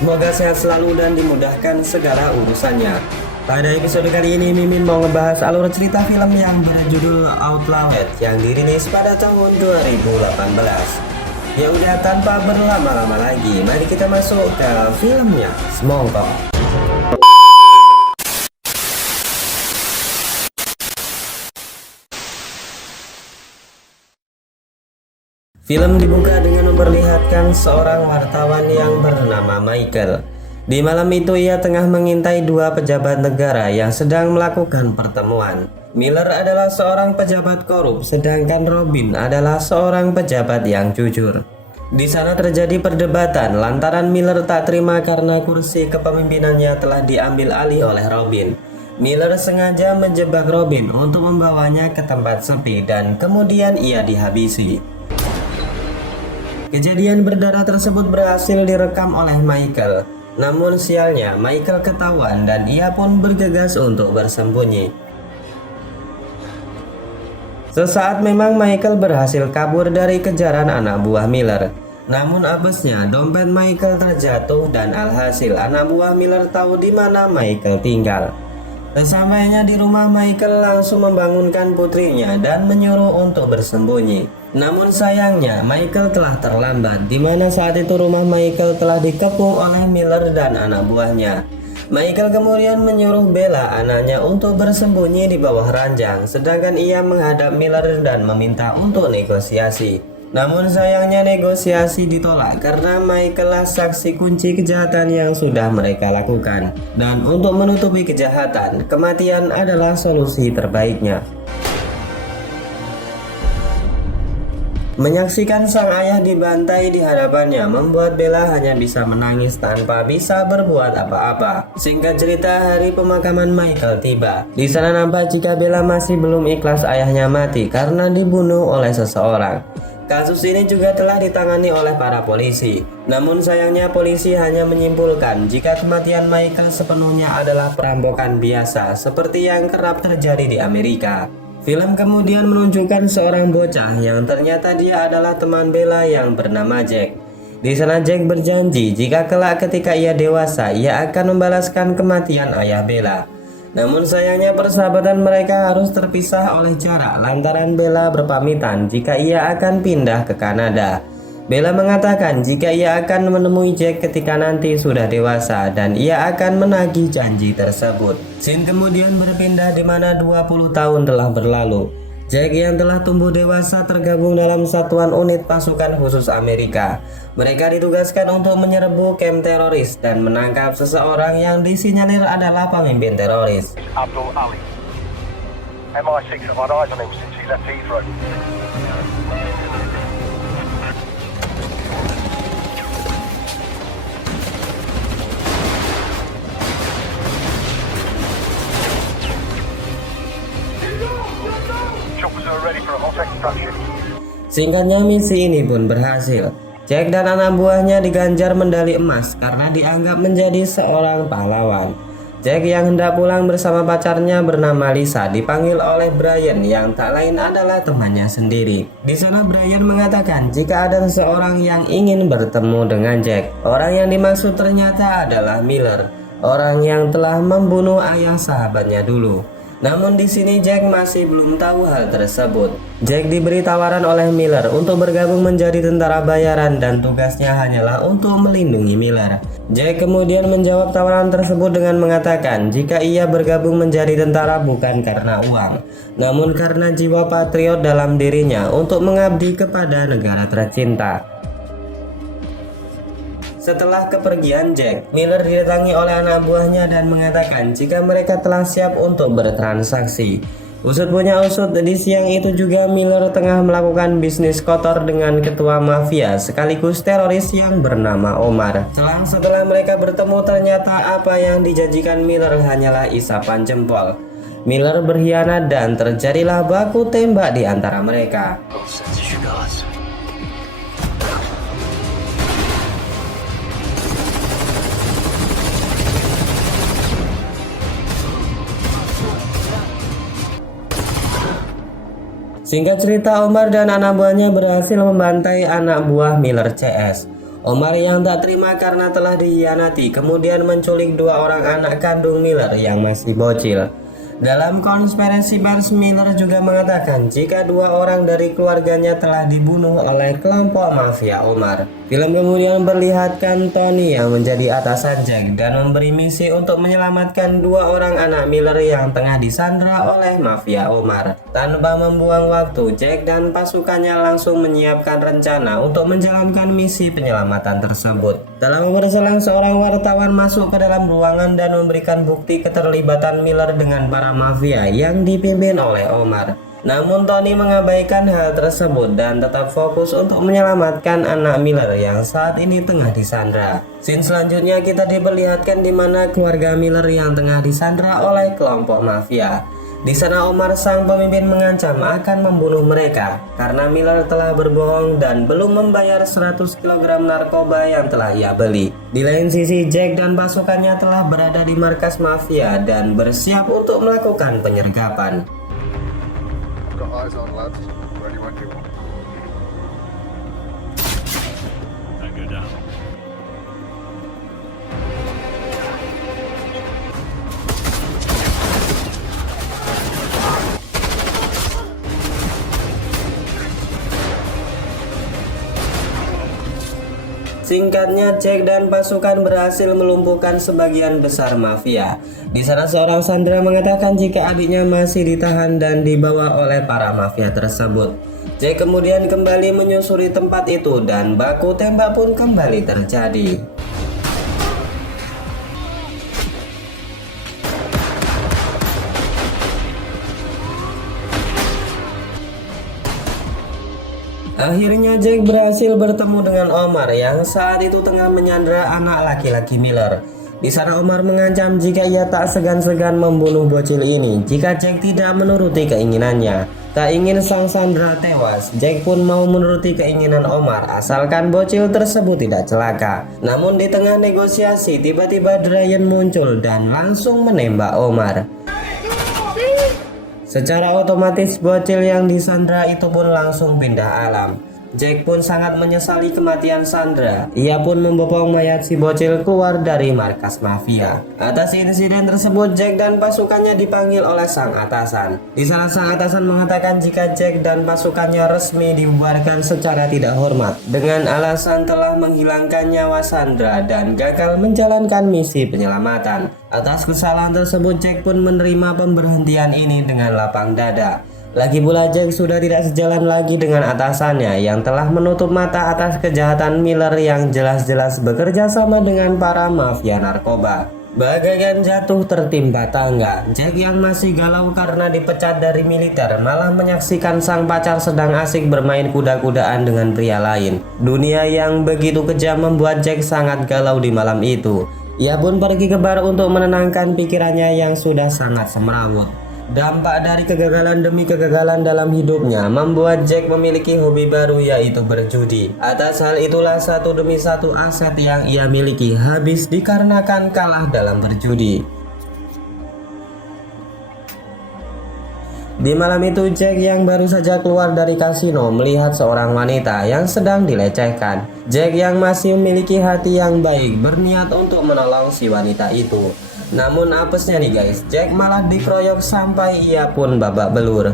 Semoga sehat selalu dan dimudahkan segala urusannya. Pada episode kali ini Mimin mau ngebahas alur cerita film yang berjudul Outlawed yang dirilis pada tahun 2018. Ya udah, tanpa berlama-lama lagi, mari kita masuk ke filmnya. Semongko. Film dibuka dengan memperlihatkan seorang wartawan yang bernama Michael. Di malam itu ia tengah mengintai dua pejabat negara yang sedang melakukan pertemuan. Miller adalah seorang pejabat korup, sedangkan Robin adalah seorang pejabat yang jujur. Di sana terjadi perdebatan lantaran Miller tak terima karena kursi kepemimpinannya telah diambil alih oleh Robin. Miller sengaja menjebak Robin untuk membawanya ke tempat sepi dan kemudian ia dihabisi. Kejadian berdarah tersebut berhasil direkam oleh Michael. Namun sialnya Michael ketahuan dan ia pun bergegas untuk bersembunyi. Sesaat memang Michael berhasil kabur dari kejaran anak buah Miller. Namun apesnya dompet Michael terjatuh dan alhasil anak buah Miller tahu di mana Michael tinggal. Sesampainya di rumah, Michael langsung membangunkan putrinya dan menyuruh untuk bersembunyi. Namun sayangnya Michael telah terlambat, di mana saat itu rumah Michael telah dikepung oleh Miller dan anak buahnya. Michael kemudian menyuruh Bella anaknya untuk bersembunyi di bawah ranjang, sedangkan ia menghadap Miller dan meminta untuk negosiasi. Namun sayangnya negosiasi ditolak karena Michael lah saksi kunci kejahatan yang sudah mereka lakukan. Dan untuk menutupi kejahatan, kematian adalah solusi terbaiknya. Menyaksikan sang ayah dibantai di hadapannya membuat Bella hanya bisa menangis tanpa bisa berbuat apa-apa. Singkat cerita, hari pemakaman Michael tiba. Di sana nampak jika Bella masih belum ikhlas ayahnya mati karena dibunuh oleh seseorang. Kasus ini juga telah ditangani oleh para polisi. Namun sayangnya polisi hanya menyimpulkan jika kematian Michael sepenuhnya adalah perampokan biasa seperti yang kerap terjadi di Amerika. Film kemudian menunjukkan seorang bocah yang ternyata dia adalah teman Bella yang bernama Jack. Di sana Jack berjanji jika kelak ketika ia dewasa ia akan membalaskan kematian ayah Bella. Namun sayangnya persahabatan mereka harus terpisah oleh jarak lantaran Bella berpamitan jika ia akan pindah ke Kanada. Bella mengatakan jika ia akan menemui Jack ketika nanti sudah dewasa dan ia akan menagih janji tersebut. Scene kemudian berpindah di mana 20 tahun telah berlalu. Jack yang telah tumbuh dewasa tergabung dalam satuan unit pasukan khusus Amerika. Mereka ditugaskan untuk menyerbu kamp teroris dan menangkap seseorang yang disinyalir adalah pemimpin teroris. Abdul Ali. MI6 have had eyes on him since he left Heathrow. Choppers are ready for a hot extraction. Singkatnya misi ini pun berhasil. Jack dan anak buahnya diganjar medali emas karena dianggap menjadi seorang pahlawan. Jack yang hendak pulang bersama pacarnya bernama Lisa dipanggil oleh Brian yang tak lain adalah temannya sendiri. Di sana Brian mengatakan jika ada seseorang yang ingin bertemu dengan Jack. Orang yang dimaksud ternyata adalah Miller, orang yang telah membunuh ayah sahabatnya dulu. Namun di sini Jack masih belum tahu hal tersebut. Jack diberi tawaran oleh Miller untuk bergabung menjadi tentara bayaran dan tugasnya hanyalah untuk melindungi Miller. Jack kemudian menjawab tawaran tersebut dengan mengatakan jika ia bergabung menjadi tentara bukan karena uang, namun karena jiwa patriot dalam dirinya untuk mengabdi kepada negara tercinta. Setelah kepergian Jack, Miller didatangi oleh anak buahnya dan mengatakan jika mereka telah siap untuk bertransaksi. Usut punya usut, di siang itu juga Miller tengah melakukan bisnis kotor dengan ketua mafia sekaligus teroris yang bernama Omar. Setelah mereka bertemu, ternyata apa yang dijanjikan Miller hanyalah isapan jempol. Miller berkhianat dan terjadilah baku tembak di antara mereka. Singkat cerita, Omar dan anak buahnya berhasil membantai anak buah Miller CS. Omar yang tak terima karena telah dikhianati kemudian menculik 2 orang anak kandung Miller yang masih bocil. Dalam konspirasi pers, Miller juga mengatakan jika 2 orang dari keluarganya telah dibunuh oleh kelompok mafia Omar. Film kemudian memperlihatkan Tony yang menjadi atasan Jack dan memberi misi untuk menyelamatkan 2 orang anak Miller yang tengah disandra oleh mafia Omar. Tanpa membuang waktu, Jack dan pasukannya langsung menyiapkan rencana untuk menjalankan misi penyelamatan tersebut. Dalam berselang, seorang wartawan masuk ke dalam ruangan dan memberikan bukti keterlibatan Miller dengan para mafia yang dipimpin oleh Omar. Namun Tony mengabaikan hal tersebut dan tetap fokus untuk menyelamatkan anak Miller yang saat ini tengah disandra. Scene selanjutnya kita diperlihatkan di mana keluarga Miller yang tengah disandra oleh kelompok mafia. Di sana Omar sang pemimpin mengancam akan membunuh mereka karena Miller telah berbohong dan belum membayar 100 kg narkoba yang telah ia beli. Di lain sisi, Jack dan pasukannya telah berada di markas mafia dan bersiap untuk melakukan penyergapan. Got eyes on, lads. Ready when you want. Tango down. Singkatnya, Jack dan pasukan berhasil melumpuhkan sebagian besar mafia. Di sana seorang sandera mengatakan jika adiknya masih ditahan dan dibawa oleh para mafia tersebut. Jack kemudian kembali menyusuri tempat itu dan baku tembak pun kembali terjadi. Akhirnya Jack berhasil bertemu dengan Omar yang saat itu tengah menyandra anak laki-laki Miller. Di sana Omar mengancam jika ia tak segan-segan membunuh bocil ini jika Jack tidak menuruti keinginannya. Tak ingin sang sandera tewas, Jack pun mau menuruti keinginan Omar asalkan bocil tersebut tidak celaka. Namun di tengah negosiasi tiba-tiba Ryan muncul dan langsung menembak Omar. Secara otomatis bocil yang disandra itu pun langsung pindah alam. Jack pun sangat menyesali kematian Sandra. Ia pun membopong mayat si bocil keluar dari markas mafia. Atas insiden tersebut, Jack dan pasukannya dipanggil oleh sang atasan. Di sana sang atasan mengatakan jika Jack dan pasukannya resmi dibubarkan secara tidak hormat dengan alasan telah menghilangkan nyawa Sandra dan gagal menjalankan misi penyelamatan. Atas kesalahan tersebut, Jack pun menerima pemberhentian ini dengan lapang dada. Lagi pula Jack sudah tidak sejalan lagi dengan atasannya yang telah menutup mata atas kejahatan Miller yang jelas-jelas bekerja sama dengan para mafia narkoba. Bagaikan jatuh tertimpa tangga, Jack yang masih galau karena dipecat dari militer malah menyaksikan sang pacar sedang asik bermain kuda-kudaan dengan pria lain. Dunia yang begitu kejam membuat Jack sangat galau di malam itu. Ia pun pergi ke bar untuk menenangkan pikirannya yang sudah sangat semrawut. Dampak dari kegagalan demi kegagalan dalam hidupnya membuat Jack memiliki hobi baru, yaitu berjudi. Atas hal itulah satu demi satu aset yang ia miliki habis dikarenakan kalah dalam berjudi. Di malam itu Jack yang baru saja keluar dari kasino melihat seorang wanita yang sedang dilecehkan. Jack yang masih memiliki hati yang baik berniat untuk menolong si wanita itu. Namun apesnya nih guys, Jack malah dikeroyok sampai ia pun babak belur.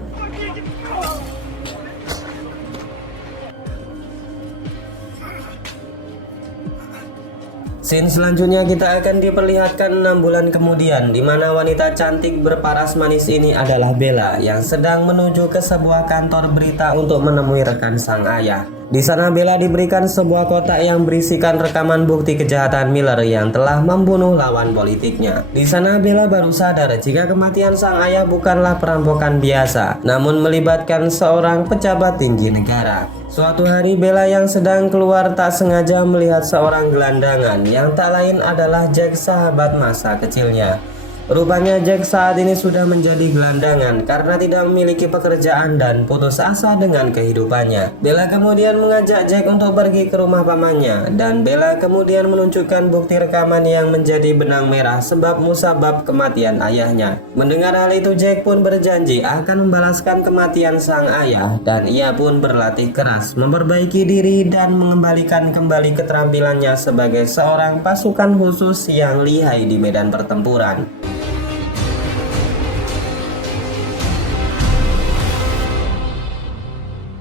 Scene selanjutnya kita akan diperlihatkan 6 bulan kemudian, di mana wanita cantik berparas manis ini adalah Bella yang sedang menuju ke sebuah kantor berita untuk menemui rekan sang ayah. Di sana Bella diberikan sebuah kotak yang berisikan rekaman bukti kejahatan Miller yang telah membunuh lawan politiknya. Di sana Bella baru sadar jika kematian sang ayah bukanlah perampokan biasa, namun melibatkan seorang pejabat tinggi negara. Suatu hari Bella yang sedang keluar tak sengaja melihat seorang gelandangan yang tak lain adalah Jack, sahabat masa kecilnya. Rupanya Jack saat ini sudah menjadi gelandangan karena tidak memiliki pekerjaan dan putus asa dengan kehidupannya. Bella kemudian mengajak Jack untuk pergi ke rumah pamannya, dan Bella kemudian menunjukkan bukti rekaman yang menjadi benang merah sebab musabab kematian ayahnya. Mendengar hal itu, Jack pun berjanji akan membalaskan kematian sang ayah, dan ia pun berlatih keras memperbaiki diri dan mengembalikan kembali keterampilannya sebagai seorang pasukan khusus yang lihai di medan pertempuran.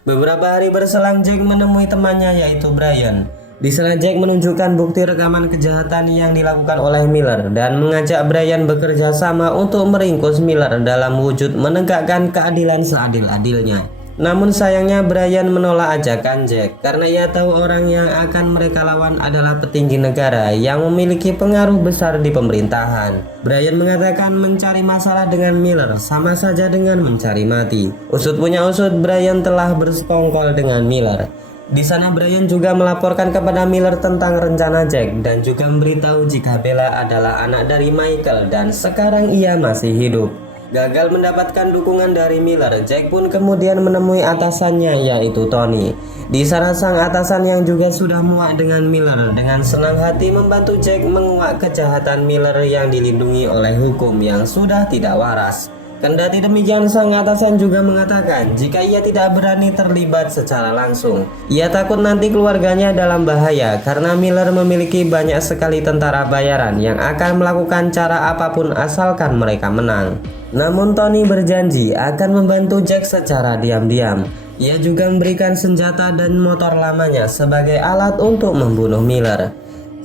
Beberapa hari berselang, Jack menemui temannya yaitu Brian. Di sana Jack menunjukkan bukti rekaman kejahatan yang dilakukan oleh Miller dan mengajak Brian bekerja sama untuk meringkus Miller dalam wujud menegakkan keadilan seadil-adilnya. Namun sayangnya Brian menolak ajakan Jack karena ia tahu orang yang akan mereka lawan adalah petinggi negara yang memiliki pengaruh besar di pemerintahan. Brian mengatakan mencari masalah dengan Miller sama saja dengan mencari mati. Usut punya usut, Brian telah bersekongkol dengan Miller. Di sana Brian juga melaporkan kepada Miller tentang rencana Jack dan juga memberitahu jika Bella adalah anak dari Michael dan sekarang ia masih hidup. Gagal mendapatkan dukungan dari Miller, Jack pun kemudian menemui atasannya yaitu Tony. Di sana sang atasan yang juga sudah muak dengan Miller dengan senang hati membantu Jack menguak kejahatan Miller yang dilindungi oleh hukum yang sudah tidak waras. Kendati demikian, sang atasan juga mengatakan jika ia tidak berani terlibat secara langsung. Ia takut nanti keluarganya dalam bahaya karena Miller memiliki banyak sekali tentara bayaran yang akan melakukan cara apapun asalkan mereka menang. Namun Tony berjanji akan membantu Jack secara diam-diam. Ia juga memberikan senjata dan motor lamanya sebagai alat untuk membunuh Miller.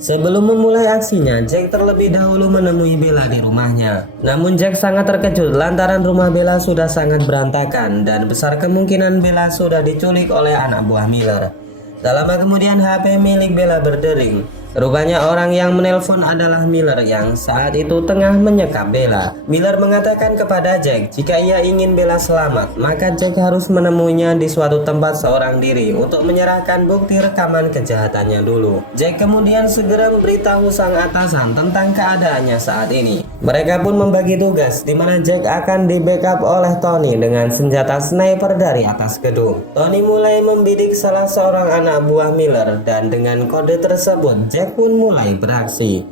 Sebelum memulai aksinya, Jack terlebih dahulu menemui Bella di rumahnya. Namun Jack sangat terkejut lantaran rumah Bella sudah sangat berantakan dan besar kemungkinan Bella sudah diculik oleh anak buah Miller. Tak lama kemudian HP milik Bella berdering. Rupanya orang yang menelpon adalah Miller yang saat itu tengah menyekap Bella. Miller mengatakan kepada Jack jika ia ingin Bella selamat, maka Jack harus menemuinya di suatu tempat seorang diri untuk menyerahkan bukti rekaman kejahatannya dulu. Jack kemudian segera memberitahu sang atasan tentang keadaannya saat ini. Mereka pun membagi tugas di mana Jack akan di-backup oleh Tony dengan senjata sniper dari atas gedung. Tony mulai membidik salah seorang anak buah Miller dan dengan kode tersebut Jack pun mulai beraksi.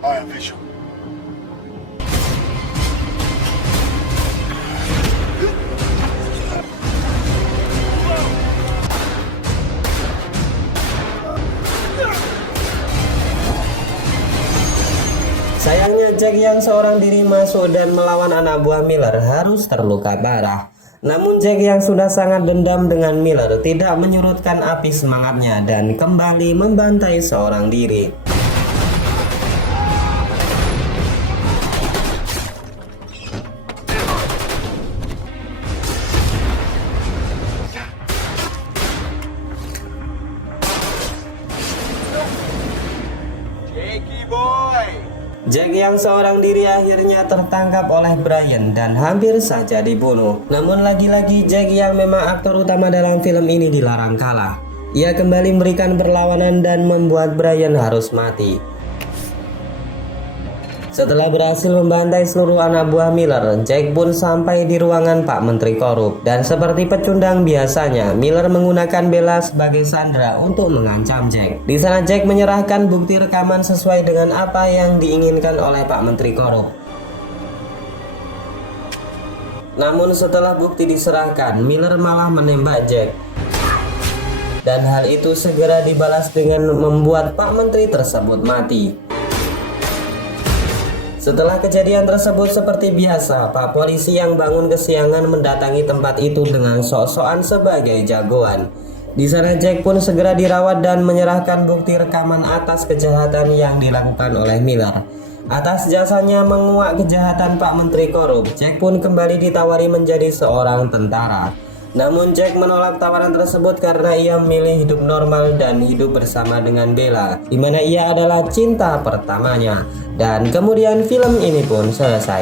I am visual. Sayangnya Jack yang seorang diri masuk dan melawan anak buah Miller harus terluka parah. Namun Jack yang sudah sangat dendam dengan Miller tidak menyurutkan api semangatnya dan kembali membantai seorang diri. Jakey boy! Jack yang seorang diri akhirnya tertangkap oleh Brian dan hampir saja dibunuh. Namun lagi-lagi Jack yang memang aktor utama dalam film ini dilarang kalah. Ia kembali memberikan perlawanan dan membuat Brian harus mati. Setelah berhasil membantai seluruh anak buah Miller, Jack pun sampai di ruangan Pak Menteri Korup. Dan seperti pecundang biasanya, Miller menggunakan Bella sebagai sandera untuk mengancam Jack. Di sana Jack menyerahkan bukti rekaman sesuai dengan apa yang diinginkan oleh Pak Menteri Korup. Namun setelah bukti diserahkan, Miller malah menembak Jack. Dan hal itu segera dibalas dengan membuat Pak Menteri tersebut mati. Setelah kejadian tersebut seperti biasa, Pak Polisi yang bangun kesiangan mendatangi tempat itu dengan sok-sokan sebagai jagoan. Di sana Jack pun segera dirawat dan menyerahkan bukti rekaman atas kejahatan yang dilakukan oleh Miller. Atas jasanya menguak kejahatan Pak Menteri Korup, Jack pun kembali ditawari menjadi seorang tentara. Namun Jack menolak tawaran tersebut karena ia memilih hidup normal dan hidup bersama dengan Bella, di mana ia adalah cinta pertamanya. Dan kemudian film ini pun selesai.